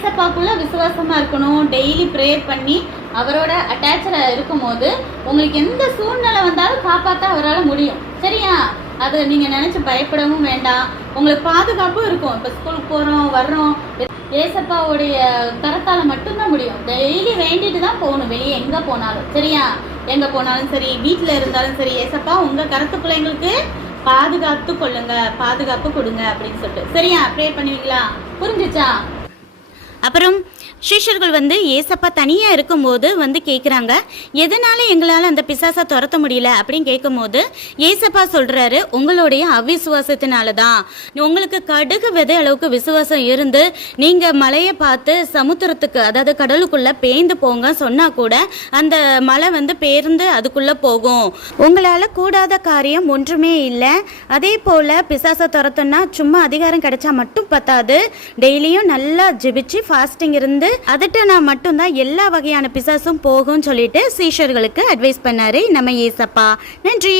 ஏசப்பாக்குள்ள விசுவாசமா இருக்கணும். Daily prayer பண்ணி அவரோட அட்டாச்சா இருக்கும் போது உங்களுக்கு எந்த சூழ்நிலை வந்தாலும் காப்பாற்ற அவரால் முடியும். சரியா? அது நீங்க நினைச்சு பயப்படவும் வேண்டாம். உங்களுக்கு பாதுகாப்பும் இருக்கும். இப்போ ஸ்கூலுக்கு போறோம் வர்றோம், ஏசப்பாவுடைய கரத்தால மட்டும்தான் முடியும். டெய்லி வேண்டிட்டு தான் போகணும் வெளியே எங்க போனாலும். சரியா? எங்க போனாலும் சரி, வீட்டுல இருந்தாலும் சரி, ஏசப்பா உங்க கரத்துக்குள்ள எங்களுக்கு பாதுகாத்து கொள்ளுங்க, பாதுகாப்பு கொடுங்க அப்படின்னு சொல்லிட்டு. சரியா? ப்ரே பண்ணுவீங்களா? புரிஞ்சுச்சா? அப்புறம் சிஷ்யர்கள் ஏசப்பா தனியாக இருக்கும்போது கேட்குறாங்க, எதனால எங்களால் அந்த பிசாசை துரத்த முடியல அப்படின்னு கேட்கும்போது ஏசப்பா சொல்கிறாரு, உங்களுடைய அவிசுவாசத்தினால தான். உங்களுக்கு கடுகு விதை அளவுக்கு விசுவாசம் இருந்து நீங்கள் மலையை பார்த்து சமுத்திரத்துக்கு, அதாவது கடலுக்குள்ளே பேய்ந்து போங்க சொன்னால் கூட அந்த மலை பேர்ந்து அதுக்குள்ளே போகும். உங்களால் கூடாத காரியம் ஒன்றுமே இல்லை. அதே போல் பிசாசை துரத்தோன்னா சும்மா அதிகாரம் கிடைச்சா மட்டும் பத்தாது. டெய்லியும் நல்லா ஜெபிச்சு ஃபாஸ்டிங் இருந்து அதட்டனா மட்டும்தான் எல்லா வகையான பிசாசும் போகும்னு சொல்லிட்டு சீஷர்களுக்கு அட்வைஸ் பண்ணாரு நம்ம ஏசப்பா. நன்றி.